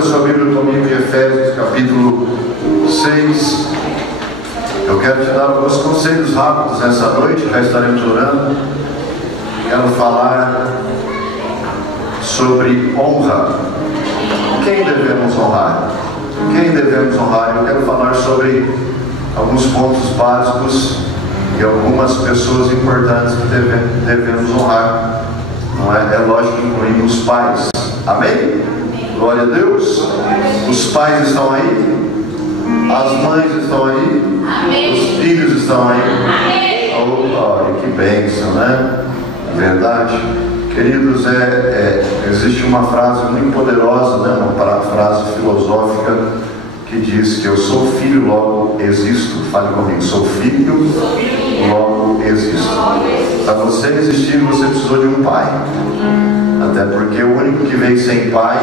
Abra sua Bíblia comigo em Efésios capítulo 6. Eu quero te dar alguns conselhos rápidos nessa noite, já estaremos orando. Quero falar sobre honra. Quem devemos honrar? Quem devemos honrar? Eu quero falar sobre alguns pontos básicos e algumas pessoas importantes que devemos honrar. Não é? É lógico, incluindo os pais. Amém? Glória a Deus. Os pais estão aí? As mães estão aí? Amém. Os filhos estão aí? Amém. Oh, que bênção, né? Verdade. Queridos, existe uma frase muito poderosa, né? Uma frase filosófica que diz que eu sou filho, logo existo. Fale comigo, sou filho, logo existo. Para você existir, você precisou de um pai. Até porque o único que veio sem pai,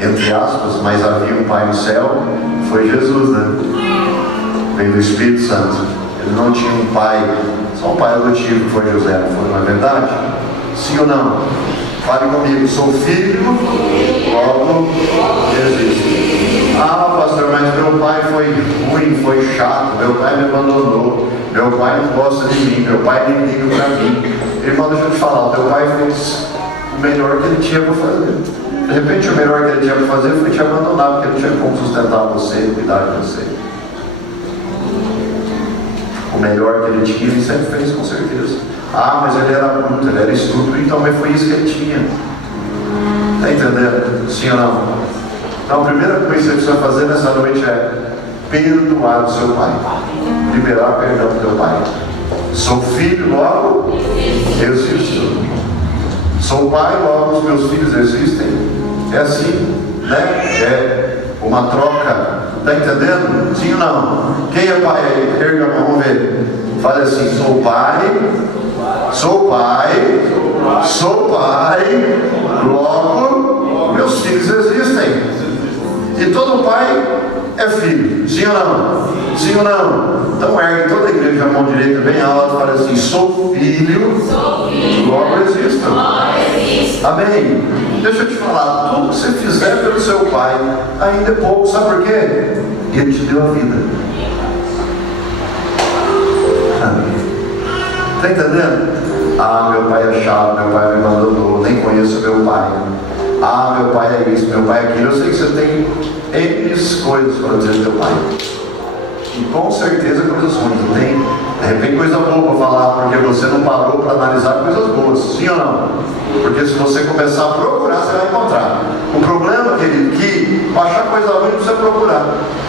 entre aspas, mas havia um pai no céu, foi Jesus, né? Veio do Espírito Santo. Ele não tinha um pai, só um pai adotivo, que foi José, não é verdade? Sim ou não? Fale comigo, sou filho, logo existo. Ah, pastor, mas meu pai foi ruim, foi chato, meu pai me abandonou, meu pai não gosta de mim, meu pai nem liga para mim. Irmão, deixa eu te falar, o teu pai fez o melhor que ele tinha para fazer. De repente o melhor que ele tinha para fazer foi te abandonar, porque ele não tinha como sustentar você, cuidar de você. O melhor que ele tinha, ele sempre fez, com certeza. Ah, mas ele era bruto, ele era estúpido, então mas foi isso que ele tinha. Está entendendo? Sim ou não? Então a primeira coisa que você precisa fazer nessa noite é perdoar o seu pai. Liberar perdão do teu pai. Sou filho, logo existo. Sou pai, logo os meus filhos existem. É assim, né? É uma troca. Está entendendo? Sim ou não? Quem é pai aí? Erga a mão, vamos ver. Fale assim, sou pai, logo meus filhos existem. E todo pai é filho. Sim ou não? Sim ou não? Então ergue toda a igreja a mão direita bem alta e fala assim, sou filho, logo existo. Amém? Deixa eu te falar, tudo que você fizer pelo seu pai ainda é pouco, sabe por quê? Ele te deu a vida. Está entendendo? Ah, meu pai é chato, meu pai me abandonou, nem conheço meu pai. Ah, meu pai é isso, meu pai é aquilo. Eu sei que você tem N coisas para dizer do teu pai. E com certeza coisas ruins, não tem? De repente coisa boa para falar, porque você não parou para analisar coisas boas, sim ou não? Porque se você começar a procurar, você vai encontrar. O problema, querido, que baixar coisa ruim não precisa procurar.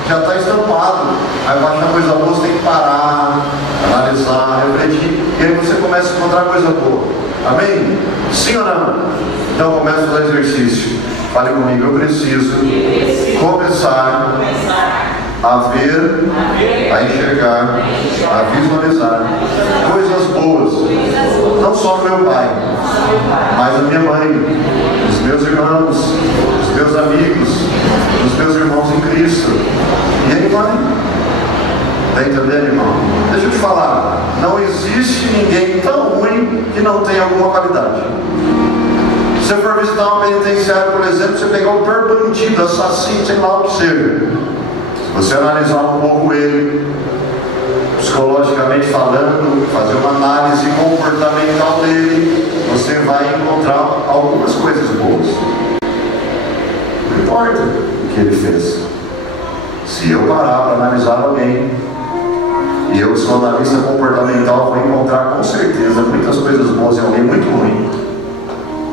Já está estampado. Aí baixar coisa boa você tem que parar, analisar, refletir. E aí você começa a encontrar coisa boa. Amém? Sim ou não? Então começa a fazer exercício. Fale comigo, eu preciso começar a ver, a enxergar, a visualizar coisas boas, não só do meu pai, mas da minha mãe, dos meus irmãos, dos meus amigos, dos meus irmãos em Cristo. E aí vai. Está entendendo, irmão? Deixa eu te falar, não existe ninguém tão ruim que não tenha alguma qualidade. Se você for visitar uma penitenciária, por exemplo, você pegar o pior bandido, assassino, sei lá o que seja, você analisar um pouco ele, psicologicamente falando, fazer uma análise comportamental dele, você vai encontrar algumas coisas boas. Não importa o que ele fez. Se eu parar para analisar alguém, e eu sou analista comportamental, vou encontrar com certeza muitas coisas boas em alguém muito ruim.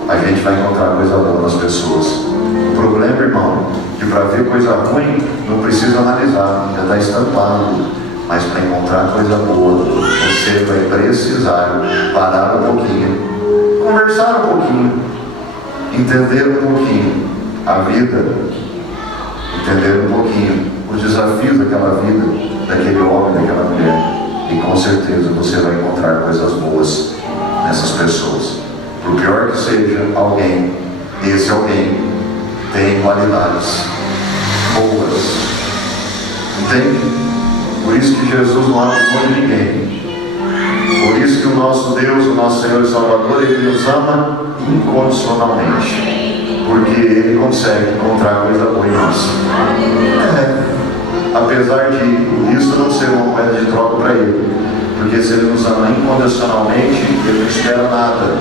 A gente vai encontrar coisa boa nas pessoas. O problema, irmão, que para ver coisa ruim não precisa analisar, já está estampado. Mas para encontrar coisa boa, você vai precisar parar um pouquinho, conversar um pouquinho, entender um pouquinho a vida, entender um pouquinho os desafios daquela vida, daquele homem, daquela mulher. E com certeza você vai encontrar coisas boas nessas pessoas. Por pior que seja alguém, esse alguém tem qualidades boas. Entende? Por isso que Jesus não abre mão de ninguém. Por isso que o nosso Deus, o nosso Senhor e Salvador, Ele nos ama incondicionalmente. porque Ele consegue encontrar coisa boa em nós. Apesar de isso não ser uma moeda de troca para Ele, porque se Ele nos ama incondicionalmente, Ele não espera nada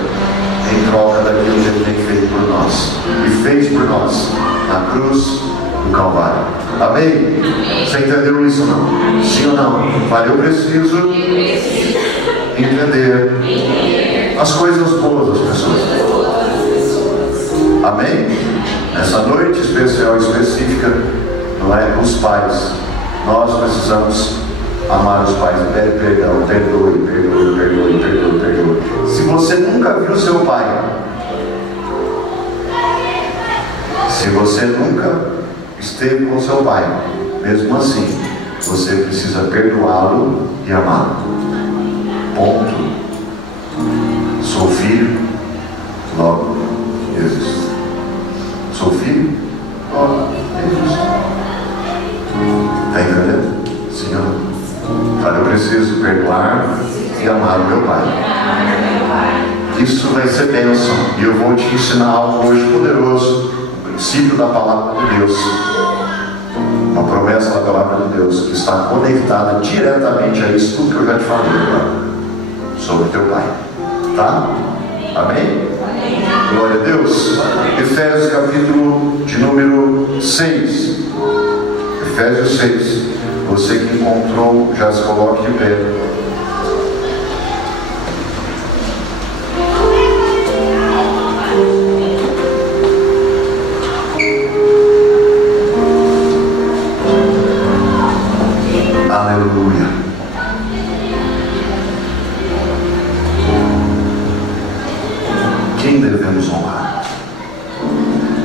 em troca daquilo que Ele tem feito por nós e fez por nós na cruz do Calvário. Amém? Você entendeu isso ou não? Sim ou não? Vale, eu preciso entender as coisas boas das pessoas. Amém? Nessa noite especial, específica, não é com os pais. Nós precisamos amar os pais. Pede perdão, perdoe, perdoe, perdoe, perdoe, perdoe. Se você nunca viu seu pai, se você nunca esteve com seu pai, mesmo assim, você precisa perdoá-lo e amá-lo. Ponto. Sou filho, logo existo. Sou filho, logo existo. Está entendendo? Sim ou não? Então eu preciso perdoar e amar o meu pai. Isso vai ser bênção. E eu vou te ensinar algo hoje poderoso. O princípio da palavra de Deus. Uma promessa da palavra de Deus que está conectada diretamente a isso tudo que eu já te falei agora, sobre teu pai. Tá? Amém? Glória a Deus. Efésios capítulo de número 6. Efésios 6. Você que encontrou, já se coloque de pé. Aleluia. Quem devemos honrar?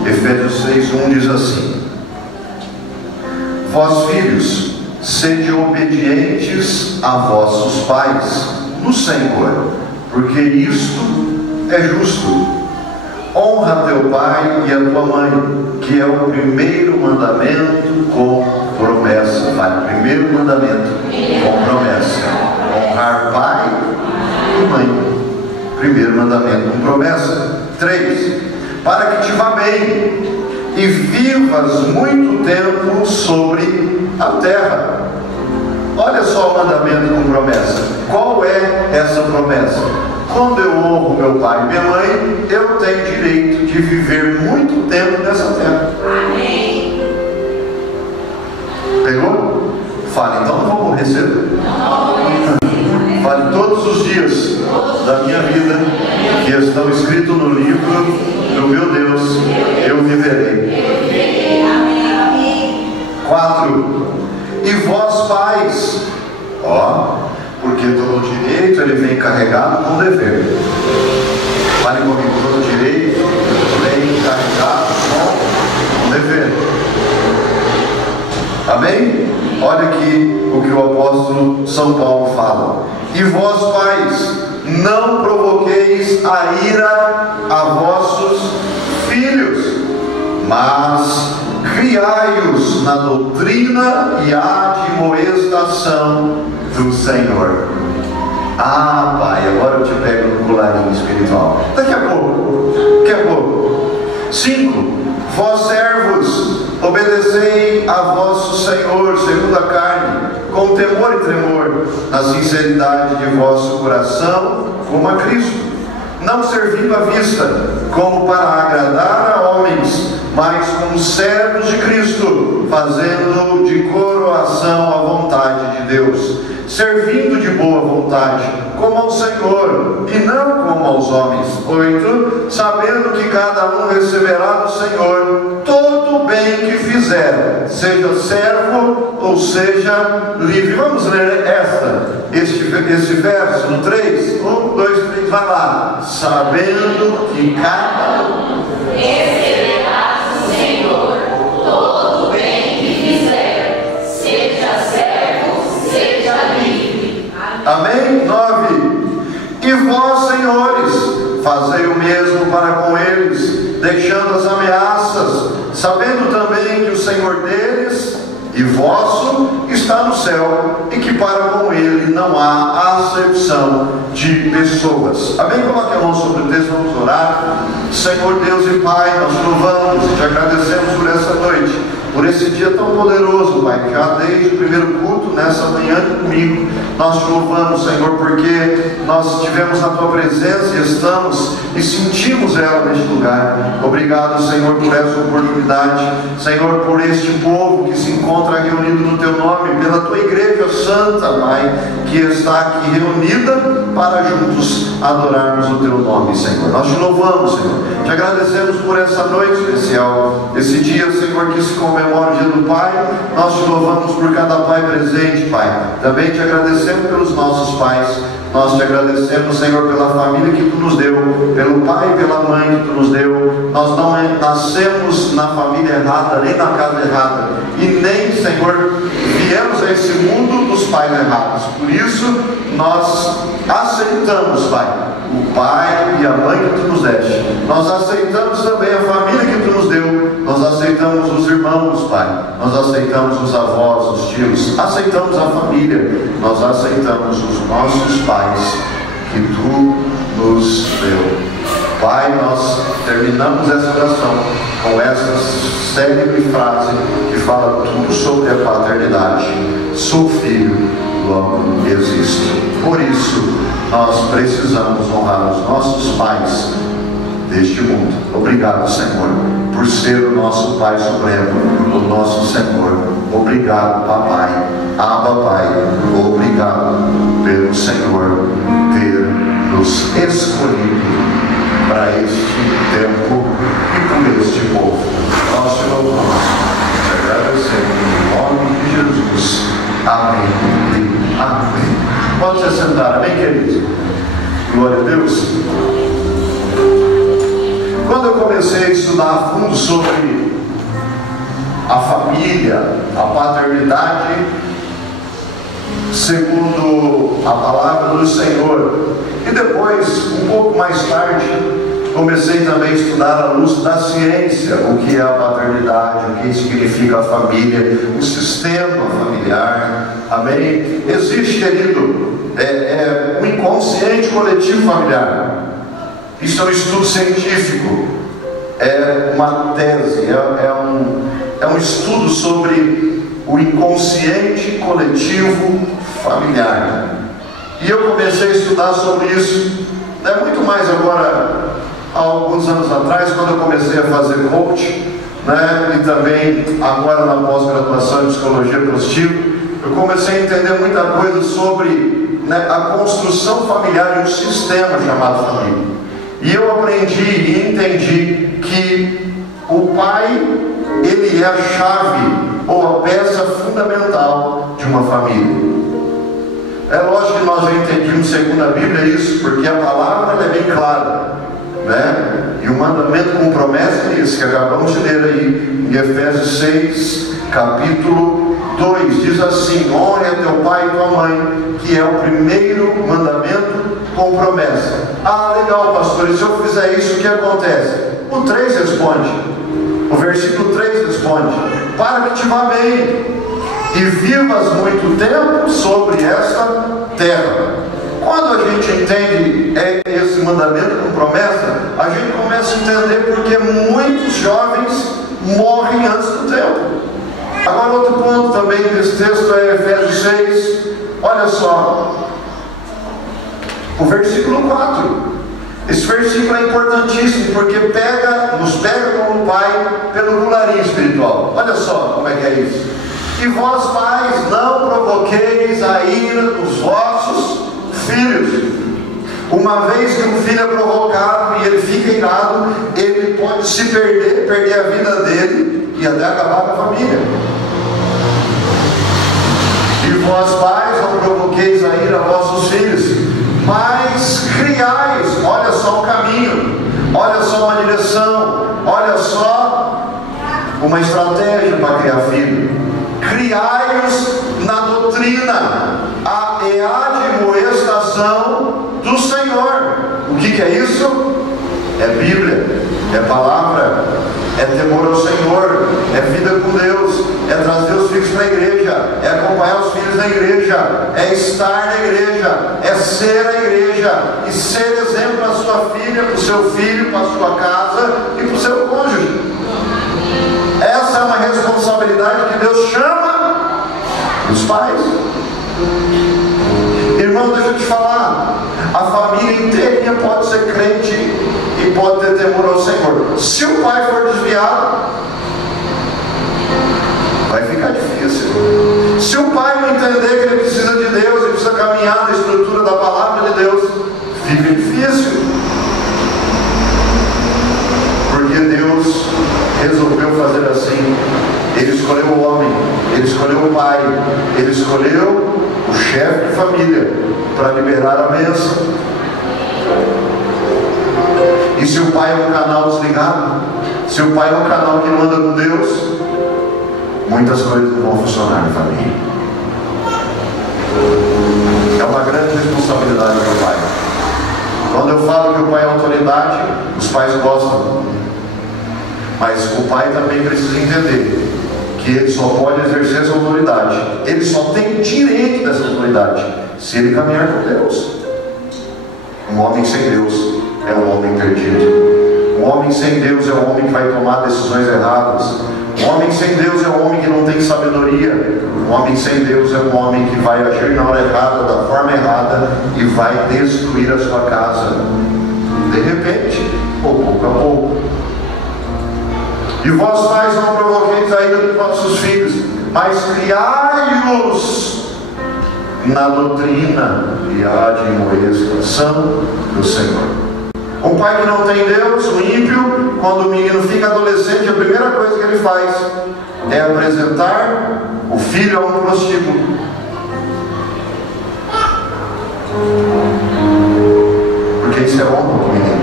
Efésios 6:1 diz assim: Vós, filhos, sede obedientes a vossos pais no Senhor, porque isto é justo. Honra teu pai e a tua mãe, que é o primeiro mandamento com promessa. Vai, primeiro mandamento com promessa. Honrar pai e mãe. Primeiro mandamento com promessa. 3. Para que te vá bem e vivas muito tempo sobre a terra. Olha só o mandamento com promessa. Qual é essa promessa? Quando eu honro meu pai e minha mãe, eu tenho direito de viver muito tempo nessa terra. Amém. Pegou? Fale, então não vou morrer cedo. Fale todos os dias da minha vida que estão escritos no livro do meu Deus, eu viverei. 4. E vós, pais, porque todo direito ele vem carregado com dever. Fale comigo, todo direito vem carregado com dever. Amém? Olha aqui o que o apóstolo São Paulo fala. E vós, pais, não provoqueis a ira a vossos filhos, mas criai-os na doutrina e admoestação do Senhor. Pai, agora eu te pego no colarinho espiritual. Daqui a pouco. 5. Vós, servos, obedecei a vosso Senhor segundo a carne, com temor e tremor, na sinceridade de vosso coração, como a Cristo, não servindo à vista, como para agradar a homens, mas como servos de Cristo, fazendo de coração a vontade de Deus, servindo de boa vontade, como ao Senhor, e não como aos homens. 8. Sabendo que cada um receberá do Senhor todo o bem que fizer, seja servo ou seja livre. Vamos ler este verso no 3. 1, 2, 3, vai lá. Sabendo que cada um receberá do Senhor todo o bem que fizer, seja servo, seja livre. Amém? 9. E vós, senhores, fazei o mesmo para com eles, deixando as ameaças, sabendo também que o Senhor deles e vosso está no céu, e que para com ele não há acepção de pessoas. Amém? Coloque a mão sobre o texto, vamos orar. Senhor Deus e Pai, nós louvamos e te agradecemos por essa noite, por esse dia tão poderoso, Pai. Já desde o primeiro culto, nessa manhã comigo, nós te louvamos, Senhor, porque nós estivemos na tua presença e estamos e sentimos ela neste lugar. Obrigado, Senhor, por essa oportunidade, Senhor, por este povo que se encontra reunido no teu nome, pela tua igreja santa, Pai, que está aqui reunida para juntos adorarmos o teu nome, Senhor. Nós te louvamos, Senhor, te agradecemos por essa noite especial, esse dia, Senhor, que se comemora o dia do Pai. Nós te louvamos por cada pai presente, Pai. Também te agradecemos pelos nossos pais. Nós te agradecemos, Senhor, pela família que tu nos deu, pelo pai e pela mãe que tu nos deu. Nós não nascemos na família errada, nem na casa errada, e nem, Senhor, viemos a esse mundo dos pais errados. Por isso, nós aceitamos, Pai, o pai e a mãe que tu nos deste. Nós aceitamos também a família que tu nos deu. Nós aceitamos os irmãos, Pai. Nós aceitamos os avós, os tios. Aceitamos a família. Nós aceitamos os nossos pais que tu nos deu. Pai, nós terminamos essa oração com essa célebre frase que fala tudo sobre a paternidade. Sou filho, logo existo. Por isso, nós precisamos honrar os nossos pais deste mundo. Obrigado, Senhor, por ser o nosso Pai Supremo, o nosso Senhor. Obrigado, Papai, Abba, Pai. Obrigado pelo Senhor ter nos escolhido para este tempo e por este povo. Nós te louvamos, te agradecemos em nome de Jesus. Amém e amém. Pode se sentar, amém, querido? Glória a Deus. Quando eu comecei a estudar a fundo sobre a família, a paternidade, segundo a palavra do Senhor, e depois, um pouco mais tarde, comecei também a estudar à luz da ciência o que é a paternidade, o que significa a família, o sistema familiar. Amém? Existe, querido, um inconsciente coletivo familiar. Isso é um estudo científico, é uma tese, é um estudo sobre o inconsciente coletivo familiar. E eu comecei a estudar sobre isso, muito mais agora, há alguns anos atrás, quando eu comecei a fazer coaching, e também agora na pós-graduação em psicologia positiva, eu comecei a entender muita coisa sobre a construção familiar e um sistema chamado família. E eu aprendi e entendi que o pai, ele é a chave ou a peça fundamental de uma família. É lógico que nós já entendemos segundo a Bíblia isso, porque a palavra ela é bem clara, e o mandamento com promessa é esse que acabamos de ler aí em Efésios 6, capítulo 2, diz assim: honre a teu pai e tua mãe, que é o primeiro mandamento com promessa. Ah, legal, pastor, e se eu fizer isso, o que acontece? O 3 responde, o versículo 3 responde: para que te vá bem e vivas muito tempo sobre esta terra. Quando a gente entende esse mandamento com promessa, a gente começa a entender porque muitos jovens morrem antes do tempo. Agora, outro ponto também desse texto é Efésios 6, olha só, o versículo 4. Esse versículo é importantíssimo porque nos pega como pai pelo colarinho espiritual. Olha só como é que é isso. E vós, pais, não provoqueis a ira dos vossos filhos. Uma vez que um filho é provocado e ele fica irado, ele pode se perder a vida dele e até acabar com a família. E vós, pais, não provoqueis a ira a vossos filhos, mas criais. Olha só o caminho, olha só uma direção, olha só uma estratégia para criar filho. Criai-os na doutrina, e admoestação do Senhor. O que é isso? É Bíblia, é palavra. é temor ao Senhor, é vida com Deus, é trazer os filhos para a igreja, é acompanhar os filhos na igreja, é estar na igreja, é ser a igreja e ser exemplo para a sua filha, para o seu filho, para a sua casa e para o seu cônjuge. Essa é uma responsabilidade que Deus chama os pais. Irmão, deixa eu te falar, a família inteirinha pode ser crente e pode ter temor ao Senhor. Se o pai for desviado, vai ficar difícil. Se o pai não entender que ele precisa de Deus, ele precisa caminhar na estrutura da palavra de Deus, fica difícil. Porque Deus resolveu fazer assim. Ele escolheu o homem, ele escolheu o pai, ele escolheu o chefe de família para liberar a bênção. E se o pai é um canal desligado, se o pai é um canal que não anda com Deus, muitas coisas não vão funcionar em família. É uma grande responsabilidade do pai. Quando eu falo que o pai é autoridade, os pais gostam. Mas o pai também precisa entender que ele só pode exercer essa autoridade, ele só tem direito dessa autoridade se ele caminhar com Deus. Um homem sem Deus é um homem perdido. Um homem sem Deus é um homem que vai tomar decisões erradas. Um homem sem Deus é um homem que não tem sabedoria. Um homem sem Deus é um homem que vai agir na hora errada, da forma errada, e vai destruir a sua casa de repente, ou pouco a pouco. E vós pais não provoqueis a ira dos vossos filhos, mas criai-os na doutrina e a admoestação do Senhor. Um pai que não tem Deus, um ímpio, quando o menino fica adolescente, a primeira coisa que ele faz é apresentar o filho a um prostíbulo. Porque isso é honra para o menino.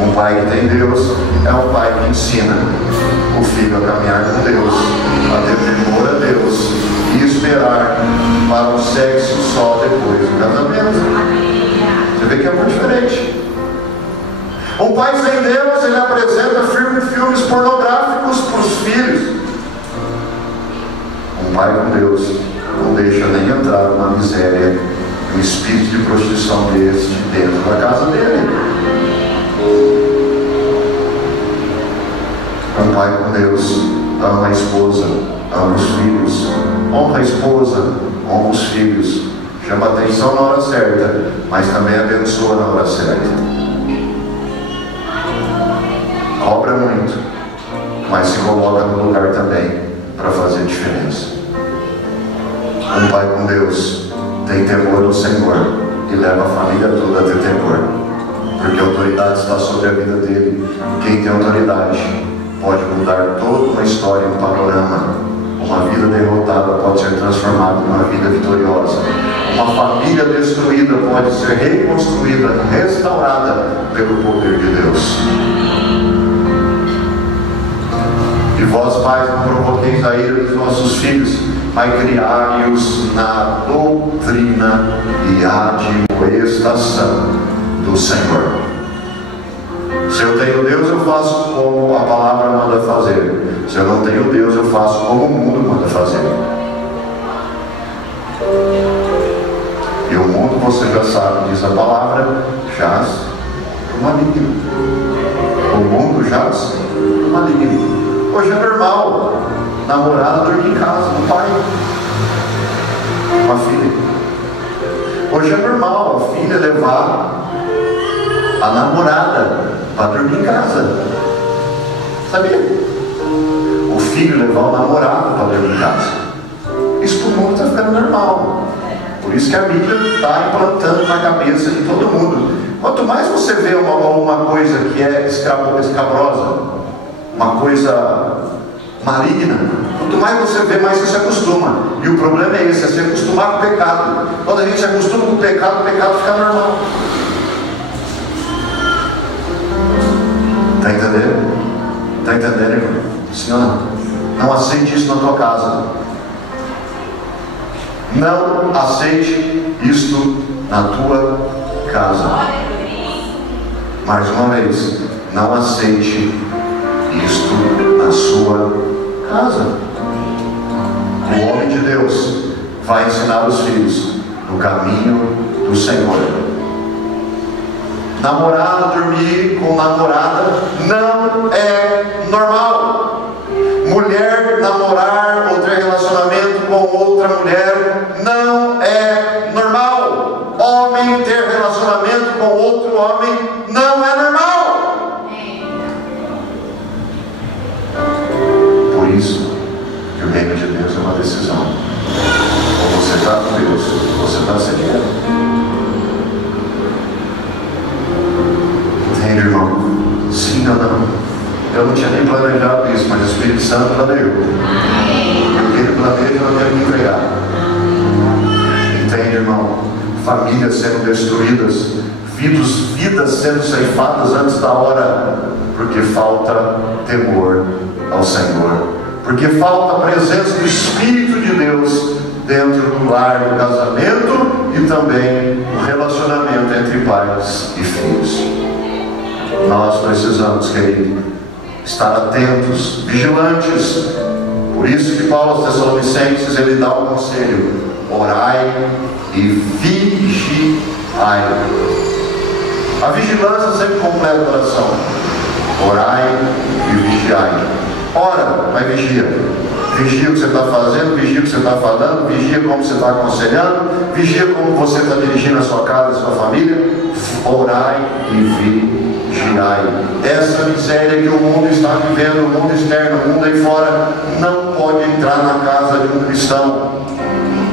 Um pai que tem Deus é um pai que ensina o filho a caminhar com Deus, a ter temor a Deus e esperar para o sexo só depois do casamento. Você vê que é muito diferente. Um pai sem Deus, ele apresenta filmes pornográficos para os filhos. Um pai com Deus não deixa nem entrar uma miséria, um espírito de prostituição desse dentro da casa dele. Um pai com Deus ama a esposa, ama os filhos, honra a esposa, honra os filhos, chama atenção na hora certa, mas também abençoa na hora certa. Cobra muito, mas se coloca no lugar também para fazer diferença. Um pai com Deus tem temor do Senhor e leva a família toda a ter temor, porque a autoridade está sobre a vida dele. Quem tem autoridade pode mudar toda uma história, um panorama. Uma vida derrotada pode ser transformada em uma vida vitoriosa. Uma família destruída pode ser reconstruída, restaurada pelo poder de Deus. E vós, pais, não provoqueis a ira dos vossos filhos, mas criai-os na doutrina e admoestação do Senhor. Se eu tenho Deus, eu faço como a palavra manda fazer. Se eu não tenho Deus, eu faço como o mundo manda fazer. E o mundo, você já sabe, diz a palavra, jaz no maligno. O mundo jaz no maligno. Hoje é normal namorada dormir em casa do pai, uma filha. Hoje é normal a filha levar a namorada para dormir em casa. Sabia? O filho levar o namorado para dormir em casa. Isso para o mundo está ficando normal. Por isso que a Bíblia está implantando na cabeça de todo mundo. Quanto mais você vê uma coisa que é escabrosa, uma coisa maligna, quanto mais você vê, mais você se acostuma. E o problema é esse, é se acostumar com o pecado. Quando a gente se acostuma com o pecado fica normal. Está entendendo? Está entendendo, irmão? Senhor, não aceite isso na tua casa. Não aceite isto na tua casa. Mais uma vez, não aceite isto na sua casa. O homem de Deus vai ensinar os filhos no caminho do Senhor. Namorado dormir com namorada não é normal. Mulher namorar ou ter relacionamento com outra mulher não é normal. Homem ter relacionamento com outro homem não é normal. Por isso que o reino de Deus é uma decisão. Ou você está com Deus, ou você está sem Ele. Entende, irmão? Sim ou não? Eu não tinha nem planejado isso, mas o Espírito Santo planejou. O que Ele planeja, eu tenho que entregar. Entende, irmão? Famílias sendo destruídas, vidas sendo ceifadas antes da hora, porque falta temor ao Senhor, porque falta a presença do Espírito de Deus dentro do lar, do casamento e também o relacionamento entre pais e filhos. Nós precisamos, querido, estar atentos, vigilantes. Por isso que Paulo aos Tessalonicenses, ele dá o conselho: orai e vigiai. A vigilância sempre completa a oração. Orai e vigiai. Ora, mas vigia. Vigia o que você está fazendo, vigia o que você está falando, vigia como você está aconselhando, vigia como você está dirigindo a sua casa, a sua família. Orai e vigiai. Essa miséria que o mundo está vivendo, o mundo externo, o mundo aí fora, não pode entrar na casa de um cristão.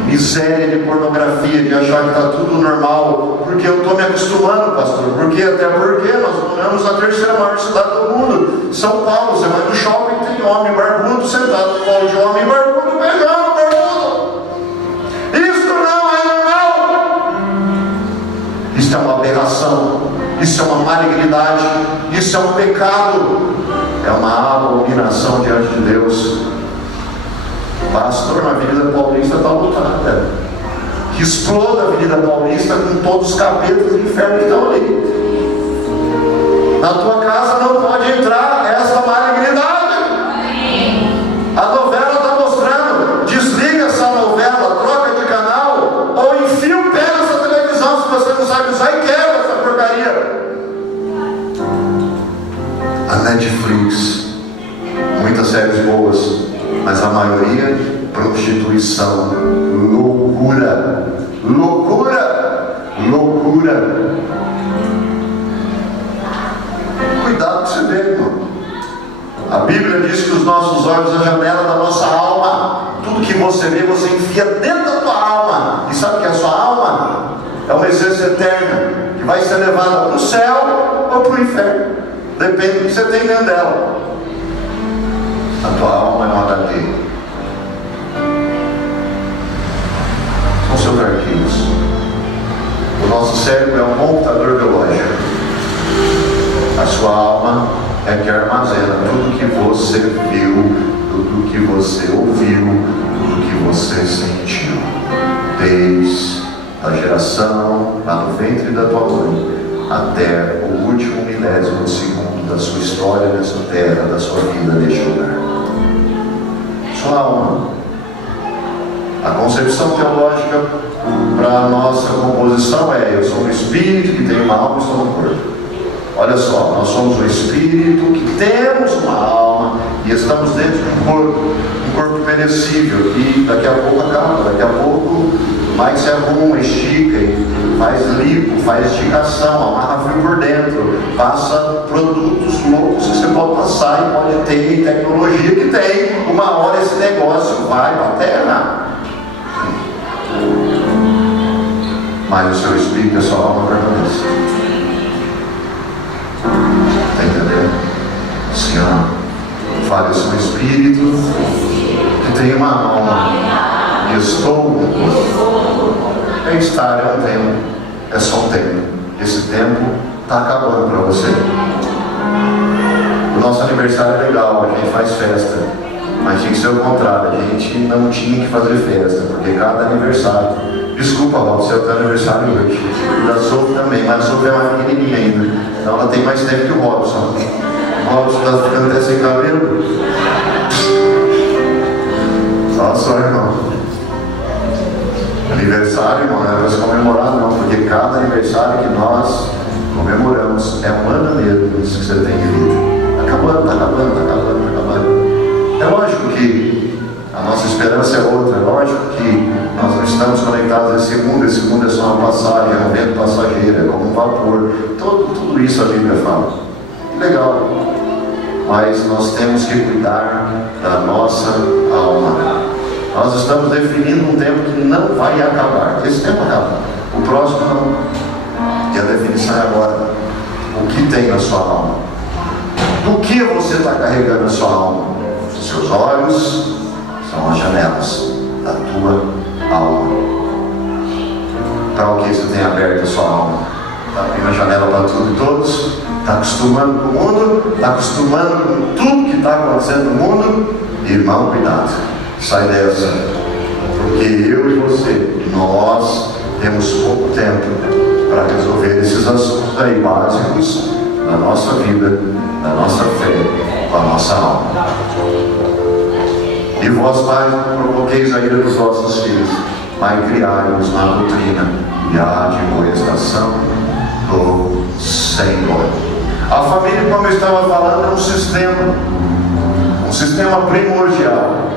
Miséria de pornografia, de achar que está tudo normal, porque eu estou me acostumando, pastor, porque nós moramos na terceira maior cidade do mundo, São Paulo. Você vai no shopping, tem homem barbudo sentado no colo de homem barbudo, beijando barbudo. Isso não é normal. Isso é uma aberração, isso é uma malignidade, isso é um pecado, é uma abominação diante de Deus. Pastor, na Avenida Paulista está lotada. Que exploda a Avenida Paulista com todos os capetas do inferno que estão ali. Na tua casa não pode entrar essa malignidade. A novela está mostrando. Desliga essa novela, troca de canal, ou enfia o pé nessa televisão se você não sabe usar e quebra essa porcaria. A Netflix, muitas séries boas, mas a maioria, prostituição, loucura, loucura, loucura. Cuidado que você vê, irmão. A Bíblia diz que os nossos olhos é a janela da nossa alma. Tudo que você vê, você enfia dentro da tua alma. E sabe o que é a sua alma? É uma essência eterna, que vai ser levada para o céu ou para o inferno. Depende do que você tem dentro dela. A tua alma é um HD. São seus arquivos. O nosso cérebro é um computador biológico. A sua alma é que armazena tudo que você viu, tudo que você ouviu, tudo que você sentiu, desde a geração lá no ventre da tua mãe até o último milésimo de segundo da sua história nessa terra, da sua vida neste lugar. Sua alma. A concepção teológica para a nossa composição é: eu sou um espírito que tem uma alma e estou no corpo. Olha só, nós somos um espírito que temos uma alma e estamos dentro de um corpo perecível, que daqui a pouco acaba, daqui a pouco mais se arruma, estica, faz lipo, faz esticação, amarra fio por dentro, passa produtos loucos que você pode passar e pode ter, e tecnologia que tem. Uma hora esse negócio vai para a terra. Mas o seu espírito e a sua alma permanecem. Está entendendo? Senhor, fale o seu espírito que tem uma alma e estou. É estar, é um tempo, é só um tempo. Esse tempo está acabando para você. O nosso aniversário é legal, a gente faz festa, mas tinha que ser o contrário, a gente não tinha que fazer festa, porque cada aniversário. Desculpa, Walter, seu aniversário hoje. E da Sophie também, mas a Sophie é uma pequenininha ainda. Então ela tem mais tempo que o Robson. Nossa, está ficando até sem cabelo. Olha só, irmão. Aniversário, irmão, não é para se comemorar, não, porque cada aniversário que nós comemoramos é um ano mesmo, isso que você tem de vida. Está acabando, está acabando, está acabando, está acabando. É lógico que a nossa esperança é outra, é lógico que nós não estamos conectados a esse mundo é só uma passagem, é um vento passageiro, é como um vapor. Tudo isso a Bíblia fala. Legal. Mas nós temos que cuidar da nossa alma. Nós estamos definindo um tempo que não vai acabar. Esse tempo acaba. O próximo não. E a definição é agora. O que tem na sua alma? Do que você está carregando na sua alma? Os seus olhos são as janelas da tua alma. Para o que você tem aberto a sua alma? Está abrindo a janela para tudo e todos? Está acostumando com o mundo? Está acostumando com tudo que está acontecendo no mundo? Irmão, cuidado, sai dessa. Porque eu e você, nós temos pouco tempo para resolver esses assuntos aí básicos da nossa vida, da nossa fé, da nossa alma. E vós, pais, não provoqueis a ira dos vossos filhos, mas criai-os na doutrina e a admoestação do Senhor. A família, como eu estava falando, é um sistema primordial.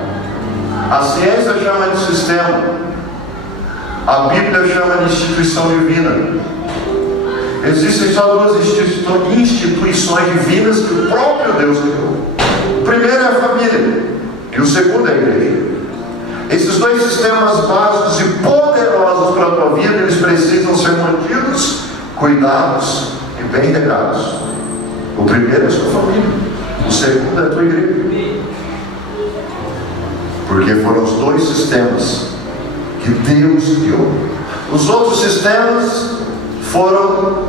A ciência chama de sistema, a Bíblia chama de instituição divina. Existem só duas instituições divinas que o próprio Deus criou. O primeiro é a família e o segundo é a igreja. Esses dois sistemas básicos e poderosos para a tua vida, eles precisam ser mantidos, cuidados e bem regados. O primeiro é a sua família, o segundo é a tua igreja. Porque foram os dois sistemas que Deus criou. Os outros sistemas foram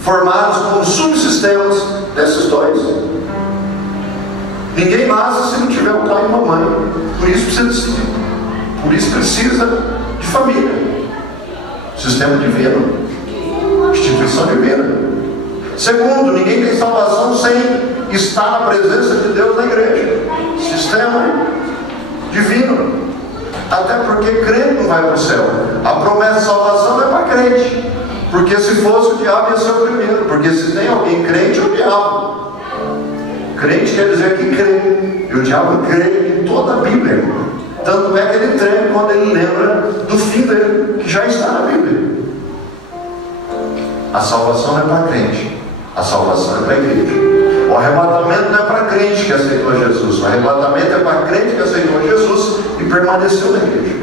formados como subsistemas desses dois. Ninguém nasce se não tiver um pai e uma mãe. Por isso precisa de família. Sistema divino, instituição divina. Segundo, ninguém tem salvação sem estar na presença de Deus na igreja. Sistema divino. Até porque crente não vai para o céu. A promessa de salvação não é para crente. Porque se fosse, o diabo ia ser o primeiro. Porque se tem alguém crente, é o diabo. Crente quer dizer que crê. E o diabo crê em toda a Bíblia. Tanto é que ele treme quando ele lembra do fim dele, que já está na Bíblia. A salvação não é para crente. A salvação é para a igreja. O arrebatamento não é para crente que aceitou Jesus. O arrebatamento é para crente que aceitou Jesus e permaneceu na igreja,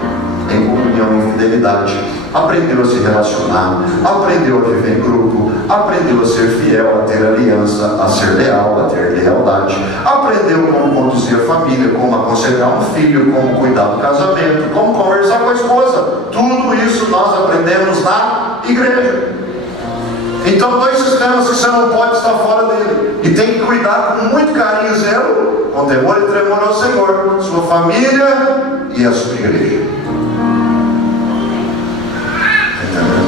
em comunhão e fidelidade. Aprendeu a se relacionar, aprendeu a viver em grupo, aprendeu a ser fiel, a ter aliança, a ser leal, a ter lealdade. Aprendeu como conduzir a família, como aconselhar um filho, como cuidar do casamento, como conversar com a esposa. Tudo isso nós aprendemos na igreja. Então, dois sistemas que você não pode estar fora dele. E tem que cuidar com muito carinho e zelo, com temor e tremor ao Senhor, sua família e a sua igreja. Entendeu?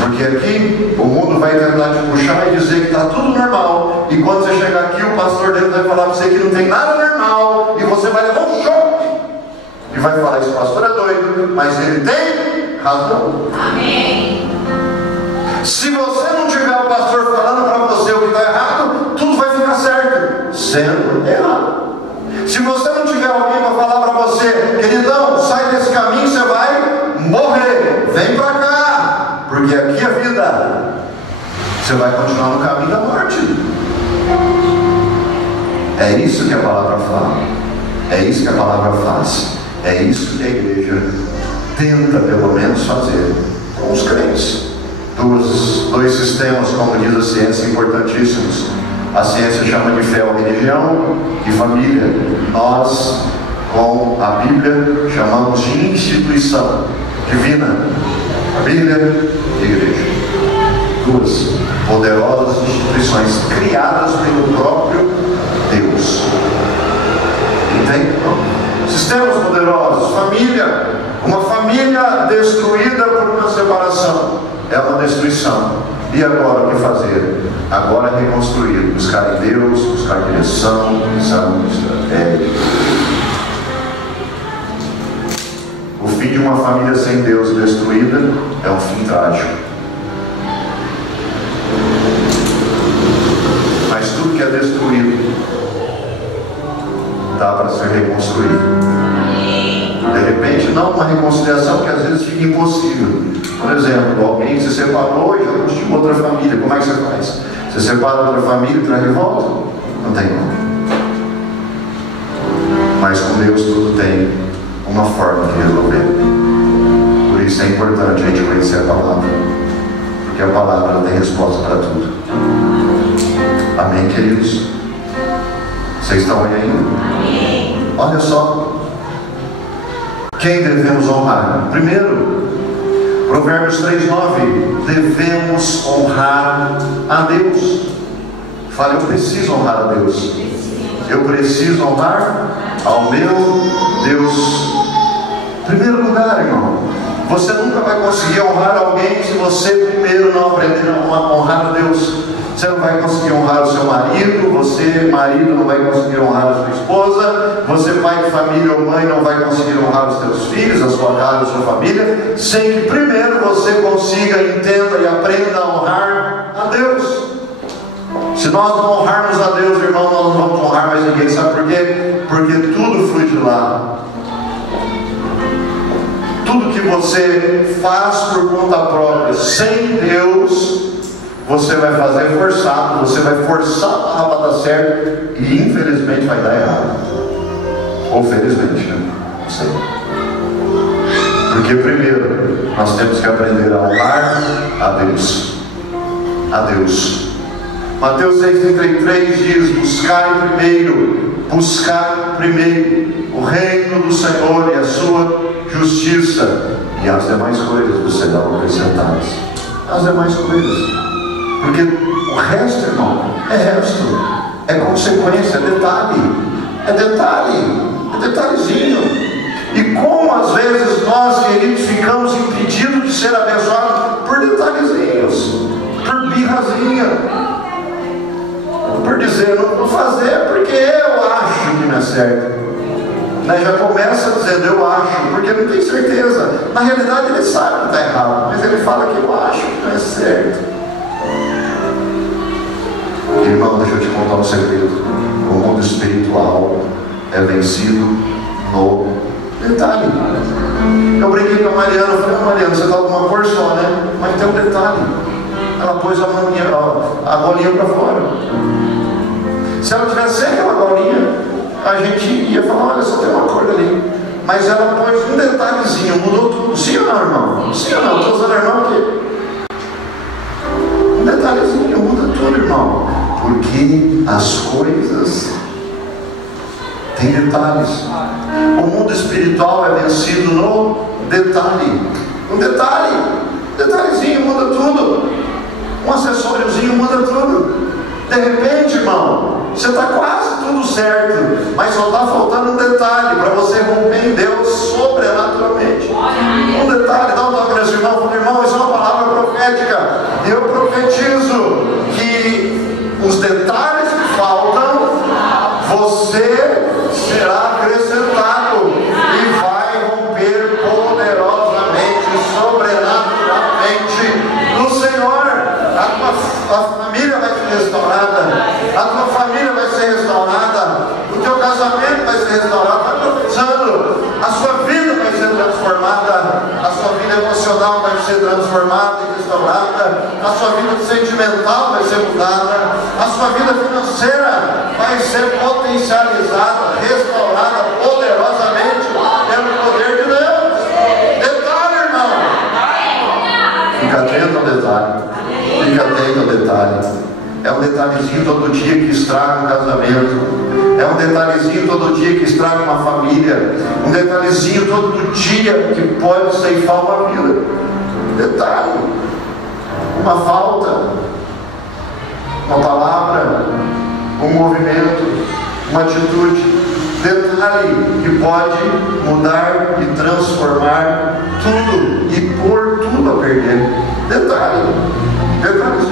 Porque aqui o mundo vai tentar te puxar e dizer que está tudo normal. E quando você chegar aqui, o pastor dele vai falar para você que não tem nada normal. E você vai levar um choque. E vai falar: esse pastor é doido, mas ele tem razão. Amém. Se você não tiver o pastor falando para você o que está errado, tudo vai ficar certo, sendo errado. Se você não tiver alguém para falar para você: queridão, sai desse caminho, você vai morrer, vem para cá, porque aqui é a vida, você vai continuar no caminho da morte. É isso que a palavra fala, é isso que a palavra faz, é isso que a igreja tenta pelo menos fazer com os crentes. Dois sistemas, como diz a ciência, importantíssimos. A ciência chama de fé ou religião e família. Nós, com a Bíblia, chamamos de instituição divina. Bíblia e igreja. Duas poderosas instituições criadas pelo próprio Deus. Entende? Sistemas poderosos. Família. Uma família destruída por uma separação é uma destruição. E agora o que fazer? Agora é reconstruir, buscar em Deus, buscar direção, visão, estratégia. O fim de uma família sem Deus destruída é um fim trágico. Mas tudo que é destruído dá para ser reconstruído. De repente, não uma reconciliação que às vezes fica impossível. Por exemplo, alguém se separou e já constituiu outra família. Como é que você faz? Você separa outra família e traz de volta? Não tem como. Mas com Deus tudo tem uma forma de resolver. Por isso é importante a gente conhecer a palavra, porque a palavra tem resposta para tudo. Amém, queridos? Vocês estão aí ainda? Amém. Olha só, quem devemos honrar? Primeiro, Provérbios 3:9, devemos honrar a Deus. Fala, eu preciso honrar a Deus. Eu preciso honrar ao meu Deus. Primeiro lugar, irmão, você nunca vai conseguir honrar alguém se você primeiro não aprender a honrar a Deus. Você não vai conseguir honrar o seu marido, você, marido, não vai conseguir honrar a sua esposa, você, pai de família ou mãe, não vai conseguir honrar os seus filhos, a sua casa, a sua família, sem que primeiro você consiga, entenda e aprenda a honrar a Deus. Se nós não honrarmos a Deus, irmão, nós não vamos honrar mais ninguém. Sabe por quê? Porque tudo flui de lá. Tudo que você faz por conta própria, sem Deus, você vai fazer forçado, você vai forçar a barra para dar certo e infelizmente vai dar errado. Ou felizmente, né? Não sei. Porque primeiro nós temos que aprender a honrar a Deus. A Deus. Mateus 6,33 diz: buscar primeiro o reino do Senhor e a sua justiça, e as demais coisas vos serão acrescentadas. As demais coisas. Porque o resto, irmão, é resto, é consequência, é detalhe, é detalhezinho. E como às vezes nós, queridos, ficamos impedidos de ser abençoados por detalhezinhos, por birrazinha, por dizer, não vou fazer porque eu acho que não é certo. Já começa dizendo eu acho, porque não tem certeza. Na realidade ele sabe que está errado, mas ele fala que eu acho que não é certo. Irmão, deixa eu te contar um segredo. O mundo espiritual é vencido no detalhe. Eu brinquei com a Mariana, falei, Mariana, você está de uma cor só, né? Mas tem um detalhe. Ela pôs a golinha para fora. Se ela tivesse sem aquela golinha, a gente ia falar, olha, só tem uma cor ali. Mas ela pôs um detalhezinho, mudou tudo. Sim ou não, irmão? Sim ou não? Estou usando irmão aqui. Um detalhezinho muda tudo, irmão. Porque as coisas têm detalhes. O mundo espiritual é vencido no detalhe. Um detalhezinho muda tudo. Um acessóriozinho muda tudo. De repente, irmão, você está quase tudo certo, mas só está faltando um detalhe para você romper em Deus sobrenaturalmente. Um detalhe, dá um toque nesse irmão, irmão, isso é uma palavra profética. Eu profetizo que os detalhes que faltam, você será acrescentado e vai romper poderosamente, sobrenaturalmente no Senhor. A família vai ser restaurada, a tua família vai ser restaurada, o teu casamento vai ser restaurado. Vai profetizando, a sua vida vai ser transformada, a sua vida emocional vai ser transformada e restaurada, a sua vida sentimental vai ser mudada, a sua vida financeira vai ser potencializada, restaurada poderosamente pelo poder de Deus. Detalhe, irmão. Fica atento ao detalhe. Fica atento ao detalhe. É um detalhezinho todo dia que estraga um casamento. É um detalhezinho todo dia que estraga uma família. Um detalhezinho todo dia que pode ceifar uma vida. Detalhe. Uma falta. Uma palavra. Um movimento. Uma atitude. Detalhe que pode mudar e transformar tudo e pôr tudo a perder. Detalhe. Detalhezinho.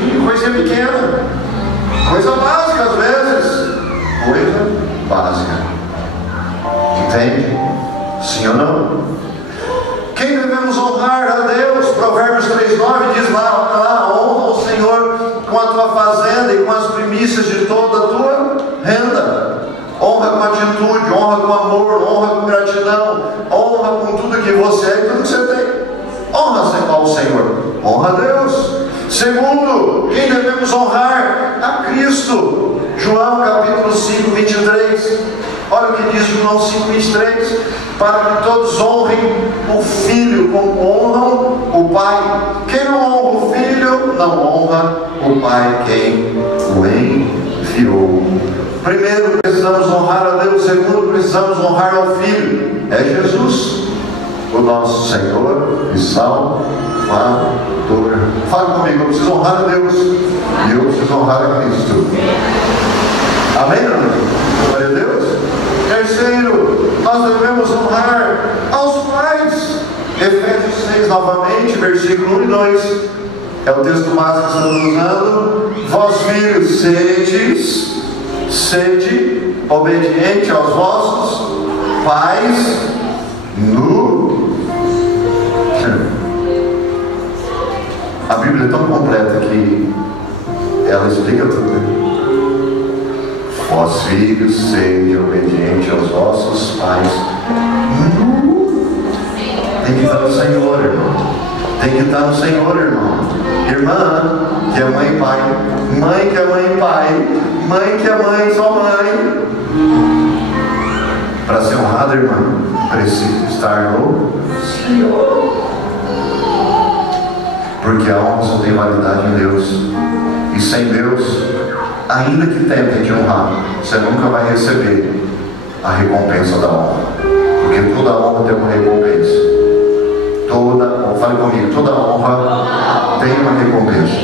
primícias de toda a tua renda. Honra com atitude, honra com amor, honra com gratidão, honra com tudo que você é e tudo que você tem. Honra ao Senhor, honra a Deus. Segundo, quem devemos honrar? A Cristo. João capítulo 5, 23. Olha o que diz João 5, 23. Para que todos honrem o Filho como honram o Pai. Quem não honra o Filho, não honra o Pai, quem o enviou. Primeiro, precisamos honrar a Deus. Segundo, precisamos honrar ao Filho. É Jesus, o nosso Senhor e Salvador. Fale comigo, eu preciso honrar a Deus e eu preciso honrar a Cristo. Amém? Glória a Deus. Terceiro, nós devemos honrar aos pais. Efésios 6 novamente, versículo 1 e 2. É o texto básico que estamos usando. Vós filhos, sede obediente aos vossos pais no... A Bíblia é tão completa que ela explica tudo. Vós filhos, sede obediente aos vossos pais. Tem que estar no Senhor, irmão. Tem que estar no Senhor, irmão. Irmã, que é mãe e pai. Mãe, que é mãe e pai. Mãe, que é mãe, sua mãe. Para ser honrado, irmão, precisa estar no Senhor. Porque a honra só tem validade em Deus. E sem Deus, ainda que tentem te honrar, você nunca vai receber a recompensa da honra. Porque toda honra tem uma recompensa. Fale comigo, toda honra tem uma recompensa.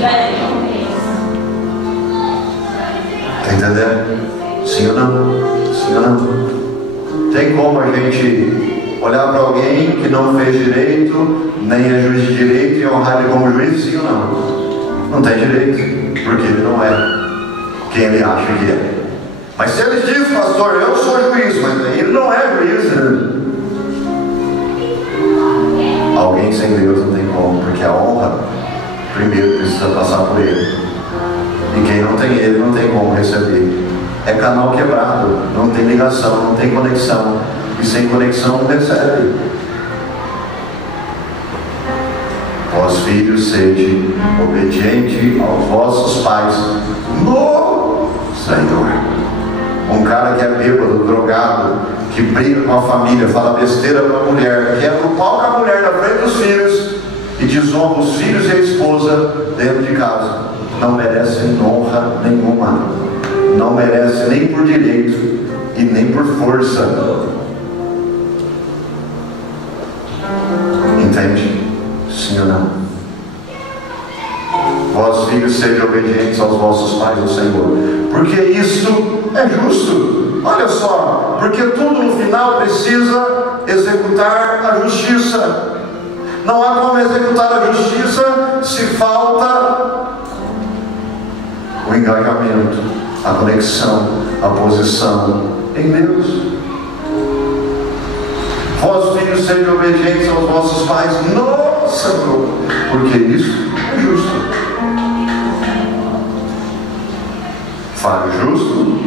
Está entendendo? Sim ou não? Sim ou não? Tem como a gente olhar para alguém que não fez direito, nem é juiz de direito, e honrar ele como juiz? Sim ou não? Não tem direito, porque ele não é quem ele acha que é. Mas se ele diz, pastor, eu sou juiz, mas ele não é juiz, né? Alguém sem Deus não tem como, porque a honra primeiro precisa passar por ele. E quem não tem ele não tem como receber. É canal quebrado, não tem ligação, não tem conexão. E sem conexão não recebe. Vós filhos, sede obediente aos vossos pais no Senhor. Um cara que é bêbado, drogado, que briga com a família, fala besteira para a mulher, quebra o pau com a mulher na frente dos filhos e desonra os filhos e a esposa dentro de casa, não merece honra nenhuma. Não merece nem por direito e nem por força. Entende? Sim ou não? Vós filhos, sejam obedientes aos vossos pais do Senhor, porque isso é justo. Olha só, porque tudo no final precisa executar a justiça. Não há como executar a justiça se falta o engajamento, a conexão, a posição em Deus. Vós filhos, sejam obedientes aos vossos pais no Senhor, porque isso é justo. Fale justo,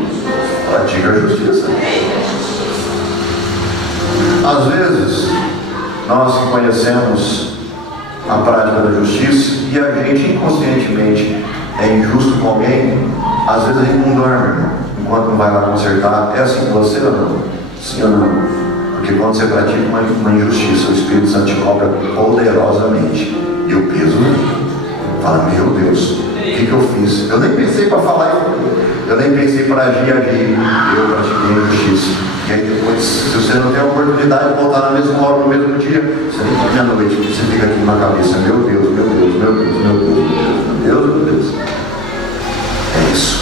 pratica a justiça. Às vezes, nós que conhecemos a prática da justiça e a gente inconscientemente é injusto com alguém, às vezes a gente não dorme enquanto não vai lá consertar. É assim com você ou não? Sim ou não? Porque quando você pratica uma injustiça, o Espírito Santo te cobra poderosamente. E o peso fala, meu Deus, o que eu fiz? Eu nem pensei para falar, eu nem pensei para agir, eu pratiquei a injustiça. E aí depois, se você não tem a oportunidade de voltar na mesma hora, no mesmo dia, você nem dorme à noite, você fica aqui na cabeça, meu Deus, meu Deus, meu Deus, meu Deus, meu Deus, meu Deus. É isso.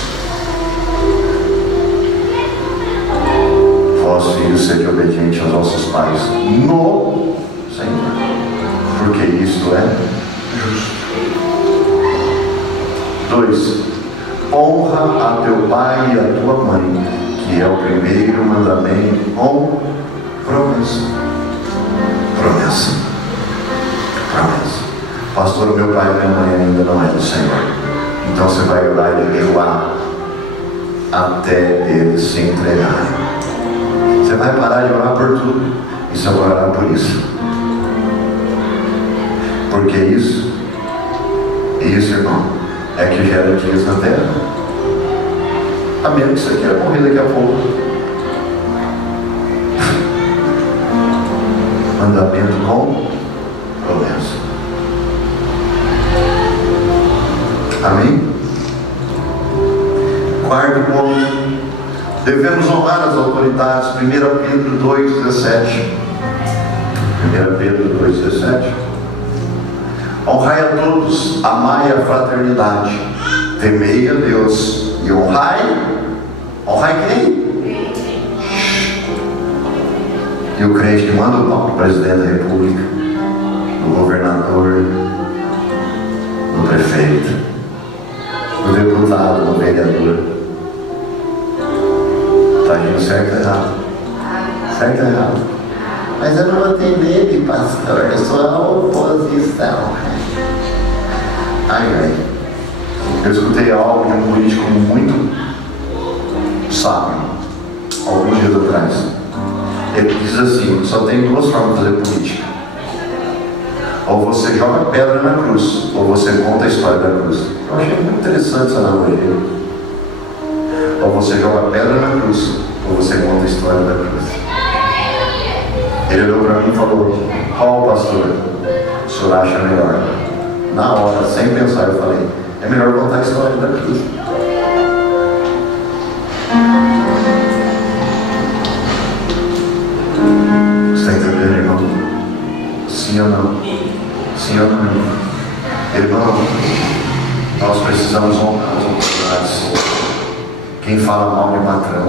Vós, filhos, sede obedientes aos vossos pais no Senhor, porque isto é justo. 2. Honra a teu pai e a tua mãe, que é o primeiro mandamento com promessa. Promessa. Promessa. Pastor, meu pai e minha mãe ainda não é do Senhor. Então você vai orar e jejuar até eles se entregarem. Você vai parar de orar por tudo e você vai orar por isso. Porque isso, irmão, é que gera dias na terra. A menos que você queira morrer daqui a pouco. Mandamento com promessa. Amém? Quarto ponto. Devemos honrar as autoridades. 1 Pedro 2,17. 1 Pedro 2,17. Honrai a todos, amai a fraternidade, temei a Deus e honrai quem? E o crente que manda o presidente da república, o governador, o prefeito, o deputado, o vereador. Está agindo certo ou errado? Certo ou errado? Mas eu não votei nele, pastor, eu sou a oposição. Ai. Eu escutei algo de um político muito sábio, alguns dias atrás. Ele diz assim: só tem duas formas de fazer política. Ou você joga pedra na cruz, ou você conta a história da cruz. Eu achei muito interessante essa analogia. Ou você joga pedra na cruz, ou você conta a história da cruz. Ele olhou para mim e falou: qual pastor o senhor acha melhor? Na hora, sem pensar, eu falei: é melhor contar a história da cruz. Você está entendendo, irmão? Sim ou não? Sim ou não? Irmão, nós precisamos honrar as autoridades. Quem fala mal de patrão,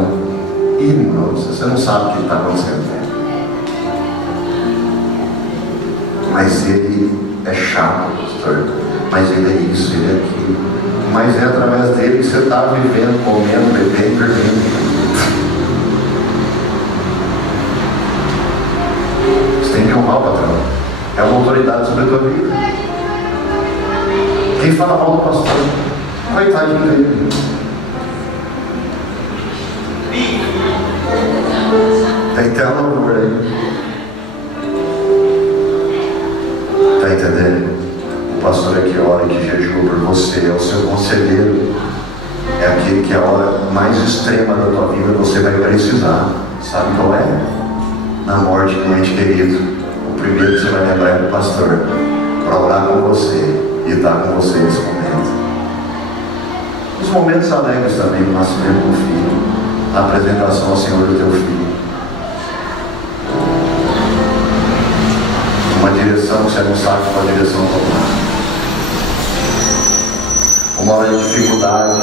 irmão, você não sabe o que está acontecendo. Mas ele é chato, pastor. Mas ele é isso, ele é aquilo. Mas é através dele que você está vivendo, comendo, bebendo, dormindo. Você tem que honrar o patrão. É uma autoridade sobre a tua vida. Quem fala mal do pastor, coitadinho dele. Tem que ter um amor aí. Está entendendo? O pastor é que ora e que jejua por você, é o seu conselheiro, é aquele que a hora mais extrema da tua vida você vai precisar. Sabe qual é? Na morte de um ente querido, o primeiro que você vai lembrar é do pastor, para orar com você e estar com você nesse momento. Os momentos alegres também, do nascimento do filho, a apresentação ao Senhor do teu filho. Uma direção que você não sabe qual direção tomar. Uma hora de dificuldade,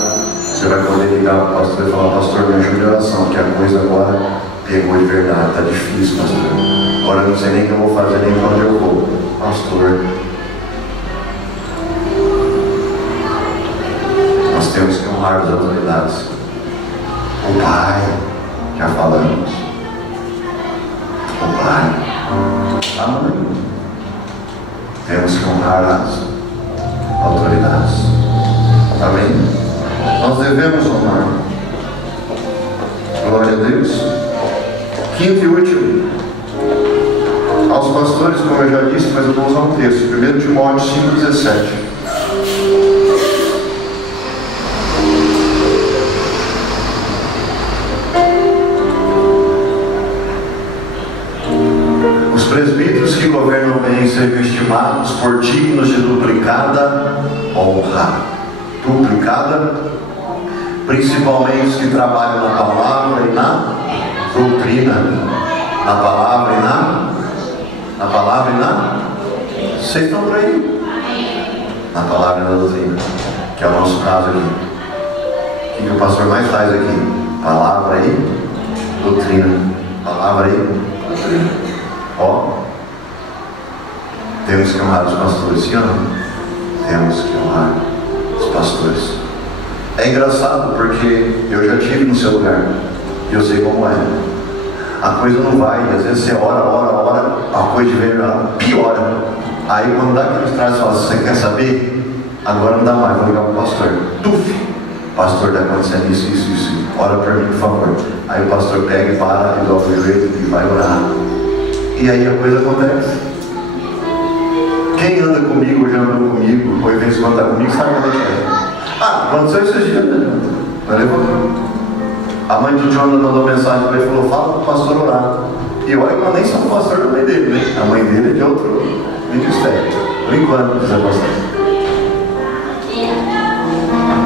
você vai poder ligar para o pastor e falar: pastor, me ajude em oração, porque a coisa agora pegou de verdade, está difícil, pastor. Agora eu não sei nem o que eu vou fazer, nem para onde eu vou. Pastor, nós temos que honrar as autoridades. O pai, já falamos. O pai, a mãe. Temos que honrar as autoridades. Amém? Nós devemos honrar. Glória a Deus. Quinto e último, aos pastores, como eu já disse, mas eu vou usar um texto. 1 Timóteo 5,17. Os presbíteros que governam bem sejam estimados por dignos de duplicada honra. Duplicada, principalmente os que trabalham na palavra e na doutrina. Na palavra e na. Vocês estão por aí? Na palavra e na doutrina, que é o nosso caso aqui. O que o pastor mais faz aqui? Palavra e doutrina. Palavra e doutrina. Ó, temos que honrar os pastores, sim ou não? Temos que honrar os pastores. É engraçado porque eu já estive no seu lugar e eu sei como é. A coisa não vai, às vezes você ora, a coisa vem piora. Aí quando dá aqueles trajes, você fala: você quer saber? Agora não dá mais, vou ligar para o pastor. Tuf! Pastor, está acontecendo isso. ora por mim, por favor. Aí o pastor pega e para, e dobra o joelho e vai orar. E aí a coisa acontece. Quem anda comigo, já andou comigo, ou vez quando está comigo, sabe como é que é. Ah, aconteceu esses dias, né? Não levou. A mãe do Jonathan mandou mensagem para ele e falou: fala para o pastor orar. E olha que eu nem sou o pastor da mãe dele, né? A mãe dele é de outro ministério. Por enquanto, diz a pastor.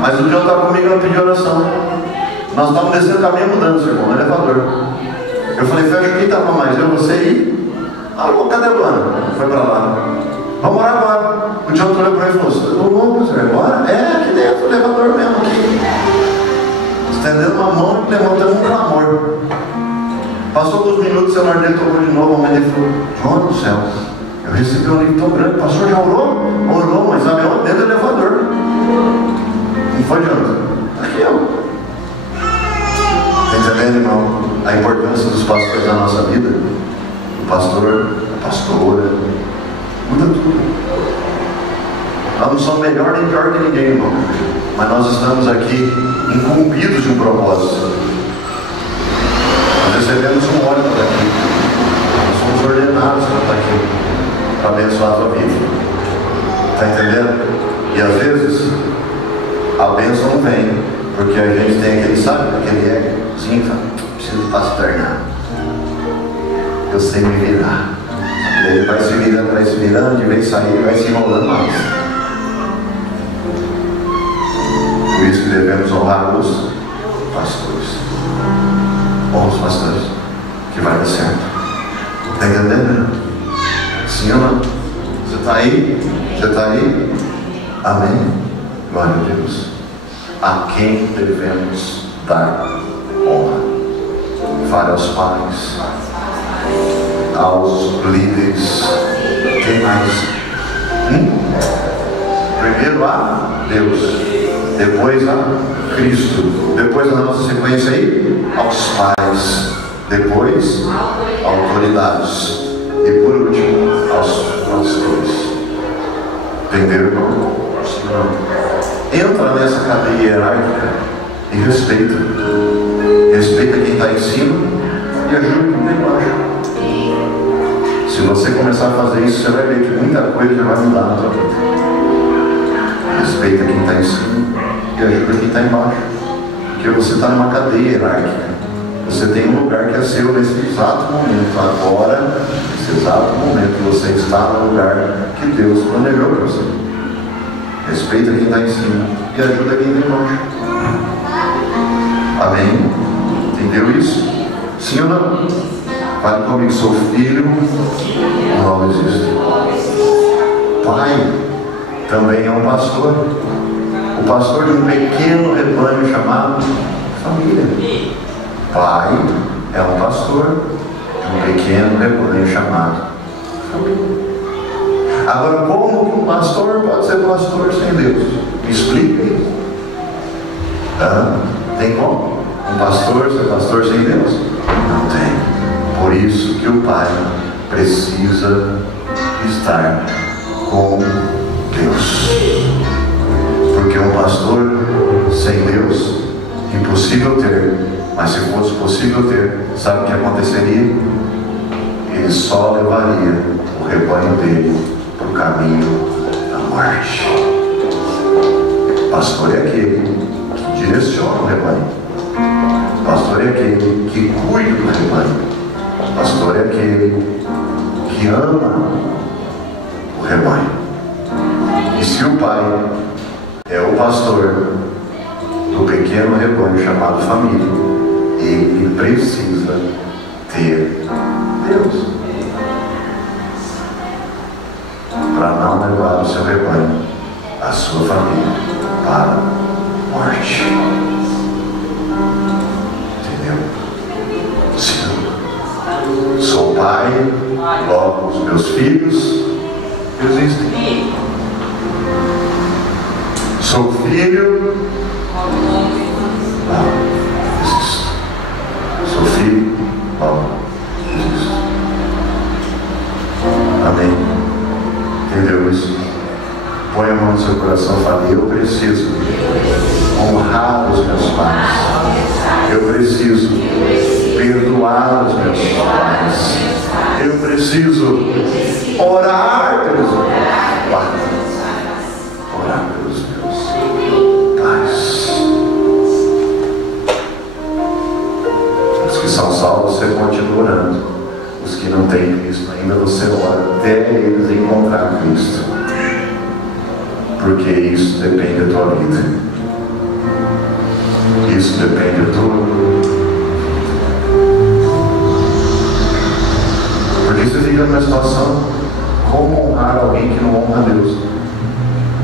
Mas o Jonathan comigo, ela pediu oração. Nós estávamos descendo com a minha mudança, irmão, no elevador. Eu falei: fecha, quem estava mais? Eu, você e. Alô, cadê a Luana? Foi para lá. Vamos orar agora. O Jonathan olhou para ele e falou: vamos, você vai embora? É, aqui dentro do elevador mesmo, aqui. Estendendo uma mão e levantando um clamor. Passou 2 minutos, o celular dele tocou de novo. A mãe dele falou: João do céu, eu recebi um livro tão grande. O pastor já orou? Orou, mas sabe onde? Dentro do elevador. Não foi, Jonathan? Aqui, ó. Está entendendo, irmão? A importância dos pastores na nossa vida? O pastor, a pastora, muda tudo. Nós não somos melhor nem pior que ninguém, irmão. Mas nós estamos aqui incumbidos de um propósito. Nós recebemos um óleo para estar aqui. Nós somos ordenados para estar aqui, para abençoar a tua vida. Está entendendo? E às vezes a bênção não vem, porque a gente tem aquele, sabe, aquele egozinho que fala: preciso pastorear. Eu sei me virar. E daí ele vai se virando, de vez de sair, vai se enrolando mais. Por isso que devemos honrar os pastores. Bons pastores, que vai dar certo. Está entendendo? Sim ou não? Você está aí? Você está aí? Amém? Glória a Deus. A quem devemos dar honra? Fale aos pais, aos líderes. Quem mais? Primeiro a Deus, depois a Cristo, depois na nossa sequência aí, aos pais, depois autoridades e por último aos pastores. Entenderam, irmão? Entra nessa cadeia hierárquica e respeita. Respeita quem está em cima e ajuda quem está embaixo. Se você começar a fazer isso, você vai ver que muita coisa já vai mudar na sua vida. Respeita quem está em cima e ajuda quem está embaixo. Porque você está numa cadeia hierárquica. Você tem um lugar que é seu nesse exato momento. Agora, nesse exato momento, você está no lugar que Deus planejou para você. Respeita quem está em cima e ajuda quem está embaixo. Amém? Entendeu isso? Sim ou não? Fale comigo: sou filho, não existe. Pai também é um pastor. O pastor de um pequeno rebanho chamado família. Pai é um pastor de um pequeno rebanho chamado família. Agora, como que um pastor pode ser pastor sem Deus? Me explica isso. Tem como? Um pastor ser pastor sem Deus? Não tem. Por isso que o pai precisa estar com Deus. Porque um pastor sem Deus, impossível ter. Mas se fosse possível ter, sabe o que aconteceria? Ele só levaria o rebanho dele para o caminho da morte. Pastor é aquele que direciona o rebanho. Pastor é aquele que cuida do rebanho. Pastor é aquele que ama o rebanho. E se o pai é o pastor do pequeno rebanho chamado família, ele precisa ter Deus para não levar o seu rebanho, a sua família, para a morte. Entendeu? Sim. Sou pai, logo os meus filhos existem. Sou filho, não existo. Sou filho, não existo. Amém? Entendeu isso? Põe a mão no seu coração e fale: eu preciso honrar os meus pais. Eu preciso perdoar os meus pais. Eu preciso orar pelos meus pais. Orar pelos meus pais. Os que são salvos, você continua orando. Os que não têm Cristo ainda, você ora até eles encontrar Cristo. Porque isso depende da tua vida. Isso depende da tua vida. Porque você fica numa situação, como honrar alguém que não honra a Deus?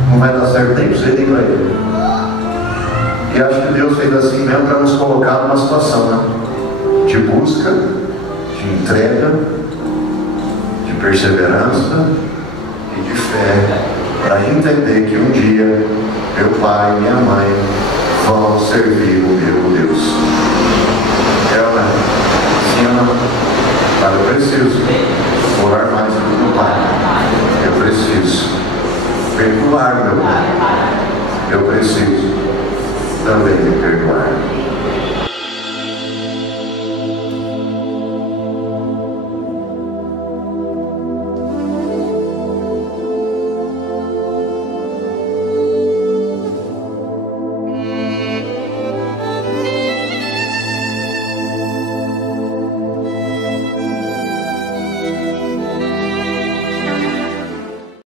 Não vai dar certo nem para você nem para ele. E acho que Deus fez assim mesmo para nos colocar numa situação, né? De busca, de entrega, de perseverança e de fé, para entender que um dia meu pai e minha mãe vão servir o meu Deus. É, né? Sim ou não? Mas eu preciso orar mais pelo meu pai. Eu preciso perdoar meu pai. Eu preciso também me perdoar.